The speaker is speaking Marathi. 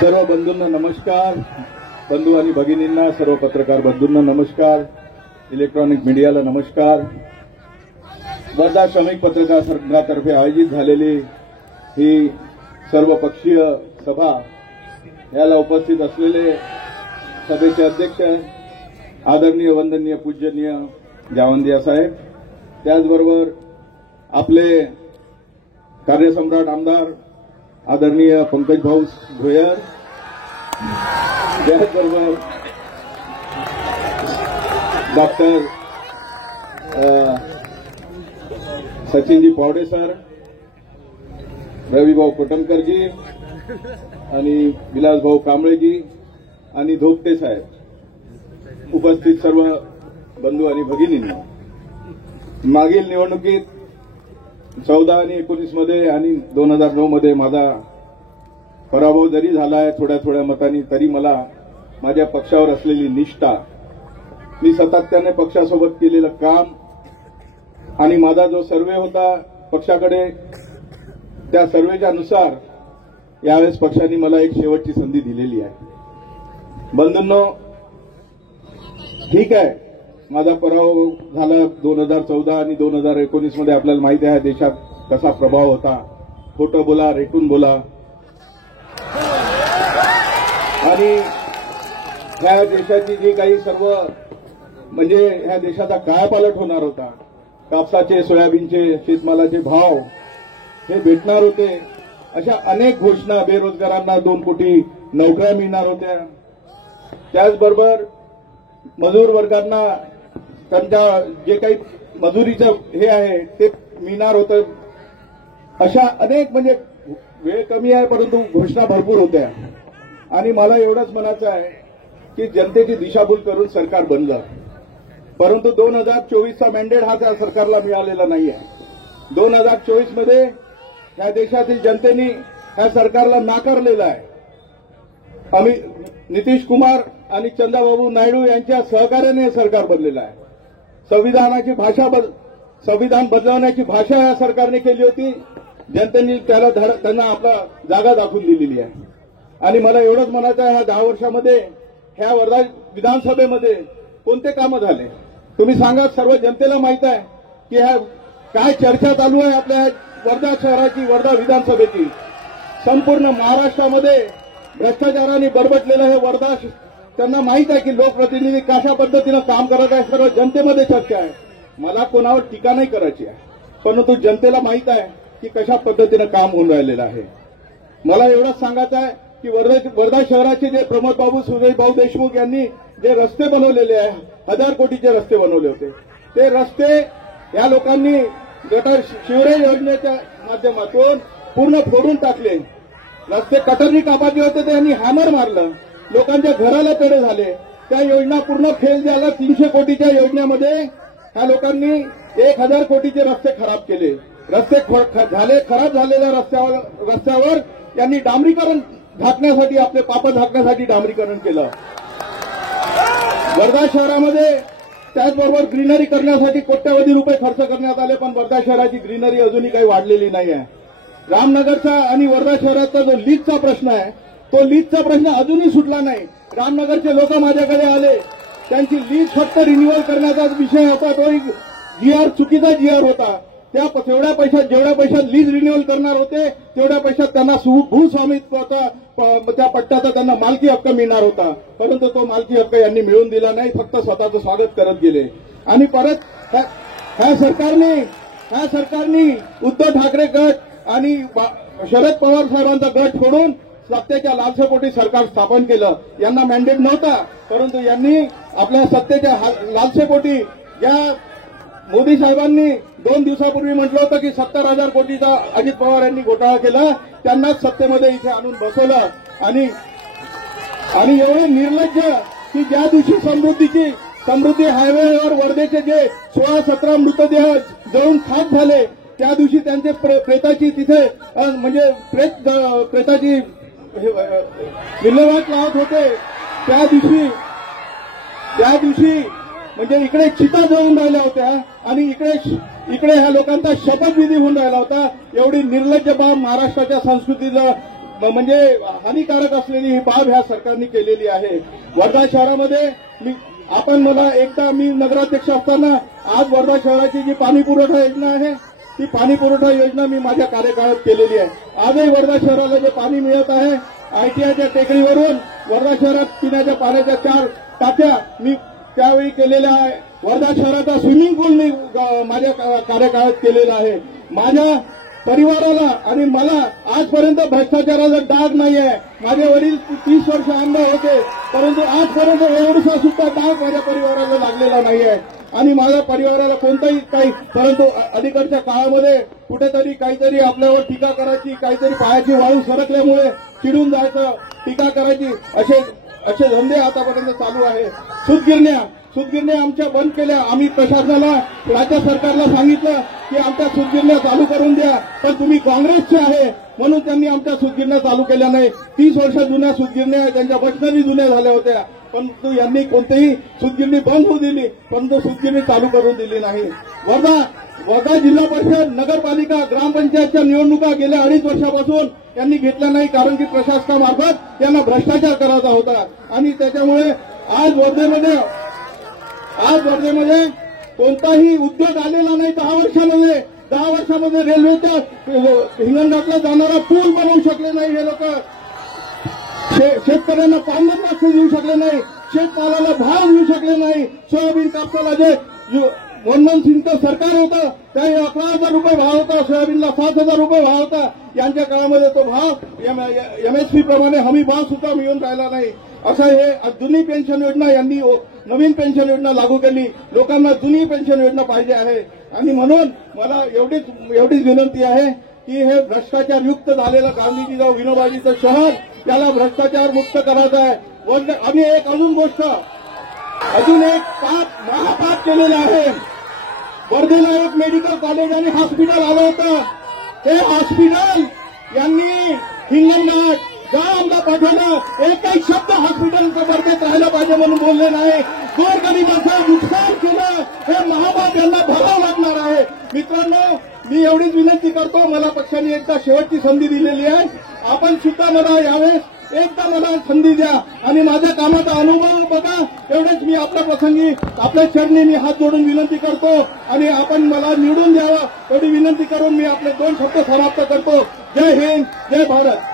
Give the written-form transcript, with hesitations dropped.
सर्व बंधूंना नमस्कार. बंधू आणि भगिनींना, सर्व पत्रकार बंधूंना नमस्कार. इलेक्ट्रॉनिक मीडियाला नमस्कार. वर्धा श्रमिक पत्रकार संघातर्फे आयोजित झालेली ही सर्वपक्षीय सभा, याला उपस्थित असलेले सभेचे अध्यक्ष आदरणीय वंदनीय पूजनीय जावंदिया साहेब, त्याचबरोबर आपले कार्यसम्राट आमदार आदरणीय पंकज भाऊ भोयर, त्याचबरोबर डॉक्टर सचिनजी पावडे सर, रविभाऊ कोटमकरजी आणि विलासभाऊ कांबळेजी आणि धोपटे साहेब, उपस्थित सर्व बंधू आणि भगिनींना, मागील निवडणुकीत 14 आणि 19 मध्ये आणि 2009 मध्ये माझा पराभव जरी झाला आहे थोड्या मतांनी, तरी मला माझ्या पक्षावर असलेली निष्ठा, मी सातत्याने पक्षासोबत केलेलं काम आणि माझा जो सर्व्हे होता पक्षाकडे, त्या सर्व्हेच्या नुसार यावेळेस पक्षाने मला एक शेवटची संधी दिलेली आहे. बंधूंनो, ठीक आहे, माझा पराभव झाला 2014 आणि 2019 मध्ये. आपल्याला माहिती आहे देशात कसा प्रभाव होता. खोटं बोला, रेटून बोला, आणि ह्या देशाची जी काही सर्व म्हणजे ह्या देशाचा कायापालट होणार होता, कापसाचे, सोयाबीनचे, शेतमालाचे भाव हे भेटणार होते, अशा अनेक घोषणा, बेरोजगारांना 2 कोटी नोकऱ्या मिळणार होत्या, त्याचबरोबर मजूर वर्गांना त्यांच्या जे काही मजुरीचं हे आहे ते मिळणार होतं. अशा अनेक, म्हणजे वेळ कमी आहे परंतु घोषणा भरपूर होत्या. आणि मला एवढंच म्हणायचं आहे की जनतेची दिशाभूल करून सरकार बनलं, परंतु 2024चा मॅन्डेट हा त्या सरकारला मिळालेला नाही आहे. 2024 मध्ये या देशातील जनतेने ह्या सरकारला नाकारलेलं आहे. आम्ही नितीश कुमार आणि चंद्रबाबू नायडू यांच्या सहकार्याने हे सरकार बनलेलं आहे. संविधान बदलवण्याची भाषा या सरकारने केली होती. जनतेने त्यांना आपला जागा दाखवून दिलेली आहे. आणि मला एवढंच म्हणायचं आहे, ह्या 10 वर्षामध्ये ह्या वर्धा विधानसभेमध्ये कोणते कामं झाले तुम्ही सांगा. सर्व जनतेला माहित आहे की ह्या काय चर्चा चालू आहे आपल्या वर्धा शहराची, वर्धा विधानसभेची. संपूर्ण महाराष्ट्रामध्ये भ्रष्टाचाराने बरबटलेलं हे वर्धा, त्यांना माहित आहे की लोकप्रतिनिधी कशा पद्धतीनं काम करत आहे. सर्व जनतेमध्ये चर्चा आहे. मला कोणावर टीका नाही करायची आहे, परंतु जनतेला माहित आहे की कशा पद्धतीनं काम होऊन राहिलेलं आहे. मला एवढंच सांगायचं आहे की वर्धा शहराचे जे प्रमोदबाबू सुरेशभाऊ देशमुख यांनी जे रस्ते बनवलेले आहे, 1000 कोटीचे रस्ते बनवले होते, ते रस्ते या लोकांनी गटर शिवरे योजनेच्या माध्यमातून पूर्ण फोडून टाकले. रस्ते कटरनी कापायचे होते, त्यांनी हॅमर मारलं, लोकांच्या घराला पेढे झाले. त्या योजना पूर्ण फेल झाल्या. 300 कोटीच्या योजनेमध्ये ह्या लोकांनी 1000 कोटीचे रस्ते खराब केले. रस्ते खराब झालेल्या रस्त्यावर यांनी डांबरीकरण झाकण्यासाठी, आपले पाप झाकण्यासाठी डांबरीकरण केलं. वर्धा शहरामध्ये त्याचबरोबर ग्रीनरी करण्यासाठी कोट्यवधी रुपये खर्च करण्यात आले, पण वर्धा शहराची ग्रीनरी अजूनही काही वाढलेली नाही आहे. रामनगरचा आणि वर्धा शहराचा जो लीजचा प्रश्न आहे, तो लीजचा प्रश्न अजूनही सुटला नाही. रामनगरचे लोक माझ्याकडे आले, त्यांची लीज फक्त रिन्युअल करण्याचा विषय होता. तो एक जीआर, चुकीचा जीआर होता. जेवढ्या पैशात लीज रिन्युअल करणार होते, तेवढ्या पैशात त्यांना भूस्वामित्वाचा, त्या पट्ट्याचा त्यांना मालकी हक्क मिळणार होता, परंतु तो मालकी हक्क यांनी मिळवून दिला नाही. फक्त स्वतःचं स्वागत करत गेले. आणि परत ह्या सरकारने उद्धव ठाकरे गट आणि शरद पवार साहेबांचा गट सोडून सत्तेच्या लालसेपोटी सरकार स्थापन केलं. यांना मॅन्डेट नव्हता, परंतु यांनी आपल्या सत्तेच्या लालसेपोटी, या मोदी साहेबांनी 2 दिवसापूर्वी म्हटलं होतं की 70,000 कोटीचा अजित पवार यांनी घोटाळा केला, त्यांनाच सत्तेमध्ये इथे आणून बसवलं. आणि एवढे निर्लज्ज की ज्या दिवशी समृद्धी हायवेवर वर्धेचे जे 16-17 मृतदेह जळून खाक झाले, त्या दिवशी त्यांचे प्रेताची तिथे म्हणजे प्रेताची विल्हेवाट लावत होते. त्या दिवशी म्हणजे इकडे चिता जळून राहिल्या होत्या आणि इकडे ह्या लोकांचा शपथविधी होऊन राहिला होता. एवढी निर्लज्ज बाब महाराष्ट्राच्या संस्कृतीला म्हणजे हानिकारक असलेली ही बाब ह्या सरकारने केलेली आहे. वर्धा शहरामध्ये आपण मला एकदा मी नगराध्यक्ष असताना आज वर्धा शहराची जी पाणी पुरवठा योजना आहे ती पाणी पुरवठा योजना मी माझ्या कार्यकाळात केलेली आहे. आजही वर्धा शहराला जे पाणी मिळत आहे आयटीआयच्या टेकडीवरून वर्धा शहरात पिण्याच्या पाण्याच्या 4 टाक्या मी त्यावेळी केलेल्या आहे. वर्धा शहराचा स्विमिंग पूल मी माझ्या कार्यकाळात केलेला आहे. माझ्या परिवाराला आणि मला आजपर्यंत भ्रष्टाचाराचा डाग नाही आहे. माझे वडील 30 वर्ष आमदार होते, परंतु आजपर्यंत एवढसा सुद्धा डाग माझ्या परिवाराला लागलेला नाही आहे. आणि माझ्या परिवाराला कोणताही काही, परंतु अलीकडच्या काळामध्ये कुठेतरी काहीतरी आपल्यावर टीका करायची, काहीतरी पायाची वाळू सरकल्यामुळे चिडून जायचं, टीका करायची, असे धंदे आतापर्यंत चालू आहे. सूतगिरण्या आमच्या बंद केल्या. आम्ही प्रशासनाला, राज्य सरकारला सांगितलं की आमच्या सूतगिरण्या चालू करून द्या, पण तुम्ही काँग्रेसचे आहे म्हणून त्यांनी आमच्या सूतगिरण्या चालू केल्या नाही. 30 वर्ष जुन्या सूतगिरण्या त्यांच्या वचनाने जुन्या झाल्या होत्या, परंतु यांनी कोणतीही सूतगिरणी बंद होऊ दिली, परंतु सूतगिरणी चालू करून दिली नाही. वर्धा जिल्हा परिषद, नगरपालिका, ग्रामपंचायतच्या निवडणुका गेल्या 2.5 वर्षापासून यांनी घेतल्या नाही, कारण की प्रशासनामार्फत यांना भ्रष्टाचार करायचा होता. आणि त्याच्यामुळे आज वर्धेमध्ये कोणताही उद्योग आलेला नाही. 10 वर्षामध्ये रेल्वेच्या हिंगणघाटला जाणारा पूल बनवू शकले नाही हे लोक. शेतकऱ्यांना पाणी देऊ शकले नाही, शेतमालाला भाव देऊ शकले नाही. सोयाबीन कापसाला जे मनमोहन सिंगचं सरकार होतं त्याही 11,000 रुपये भाव होता, सोयाबीनला 7,000 रुपये भाव होता. यांच्या काळामध्ये तो भाव एमएसपी प्रमाणे हमी भाव सुद्धा मिळून राहिला नाही. असं हे जुनी पेन्शन योजना यांनी नवीन पेन्शन योजना लागू केली. लोकांना जुनी पेन्शन योजना पाहिजे आहे. आणि म्हणून मला एवढीच विनंती आहे की हे भ्रष्टाचार युक्त झालेलं गांधीजीचं विनोबाजीचं शहर त्याला भ्रष्टाचार मुक्त करायचं आहे. आम्ही अजून एक महापाप केलेला आहे. वर्धेला एक मेडिकल कॉलेज आणि हॉस्पिटल आलं होतं. हे हॉस्पिटल यांनी हिंगणघाट गावाला पाठवलं. एकही शब्द हॉस्पिटलचं वर्धेत राहिलं पाहिजे म्हणून बोलले नाही. गोरगरिबांचं नुकसान केलं, हे महापाप यांना भरावं लागणार आहे. मित्रांनो, मी एवढीच विनंती करतो, मला पक्षाने एकदा शेवटची संधी दिलेली आहे. आपण सुद्धा मला यावेळेस एकदा मला संधी द्या आणि माझ्या कामाचा अनुभव बघा. एवढेच मी आपल्या प्रसंगी आपल्या चरणी मी हात जोडून विनंती करतो आणि आपण मला निवडून द्यावं एवढी विनंती करून मी आपले 2 शब्द समाप्त करतो. जय हिंद, जय भारत.